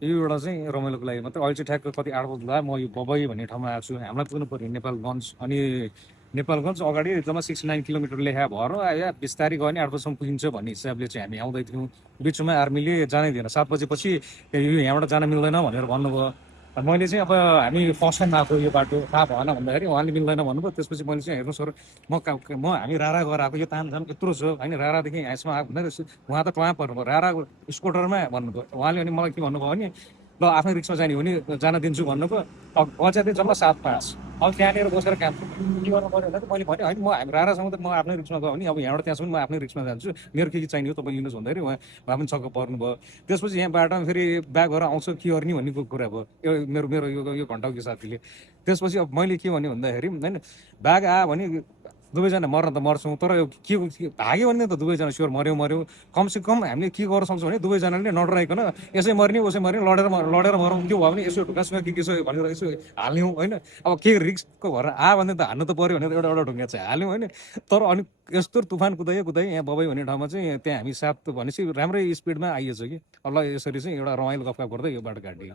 यो एउटा चाहिँ रमाइलोको लागि मात्रै। अहिले चाहिँ ठ्याक्क कति 8 बज्दा म यो बबई भन्ने ठाउँमा आएको छु। हामीलाई पुग्नु पऱ्यो नेपालगञ्ज, अनि नेपालगञ्ज अगाडि जम्मा 69 किलोमिटर लेखा भएर या बिस्तारै गयो भने 8 बजीसम्म पुगिन्छ भन्ने हिसाबले चाहिँ हामी आउँदै थियौँ। बिचमा आर्मीले जानै दिएन, 7 बजेपछि यो यहाँबाट जान मिल्दैन भनेर भन्नुभयो। मैले चाहिँ अब हामी फर्स्ट टाइम आएको यो बाटो थाहा भएन भन्दाखेरि उहाँले मिल्दैन भन्नुभयो। त्यसपछि मैले चाहिँ हेर्नु सर हामी रारा गएर आएको, यो तामझाम यत्रो छ होइन, रारादेखि यहाँसम्म आएको भन्दा उहाँ त कहाँ पर्नुभयो, रारा स्कुटरमा भन्नुभयो उहाँले। अनि मलाई के भन्नुभयो भने ल आफ्नै रिक्समा जाने हो भने जान दिन्छु भन्नुभयो। अब बजा चाहिँ जम्मा 7-5, अब त्यहाँनिर बसेर काम के गर्नु पऱ्यो भन्दा मैले भने होइन, म हामी रारासँग त म आफ्नै रिक्समा गयो भने अब यहाँबाट त्यहाँसम्म म आफ्नै रिक्समा जान्छु, मेरो के चाहिने हो तपाईँ लिनुहोस् भन्दाखेरि उहाँ पनि छक्क पर्नुभयो। त्यसपछि यहाँ बाटोमा फेरि ब्याग भएर आउँछ के गर्ने भन्ने कुरा भयो यो मेरो मेरो यो घन्टाको साथीले। त्यसपछि अब मैले के भने भन्दाखेरि होइन, ब्याग आयो भने दुवैजना मर्न त मर्छौँ, तर यो के भाग्यो भने त दुवैजना स्योर मऱ्यौँ। कमसेकम हामीले के गर्न सक्छौँ भने दुवैजनाले नडराइकन यसै मर्ने उसै मर्ने लडेर मरौँ। त्यो भयो भने यसो ढुङ्गासुङ्गा के छ भनेर यसो हाल्यौँ होइन। अब के रिक्सको भएर आयो भने त हान्नु त पऱ्यो भनेर एउटा ढुङ्गा चाहिँ हाल्यौँ होइन। तर अनि यस्तो तुफान कुदायो यहाँ बबई भन्ने ठाउँमा चाहिँ त्यहाँ हामी 7 भनेपछि राम्रै स्पिडमा आइएछ कि। ल यसरी चाहिँ एउटा रमाइलो गफगाफ गर्दै यो बाटो काटियो।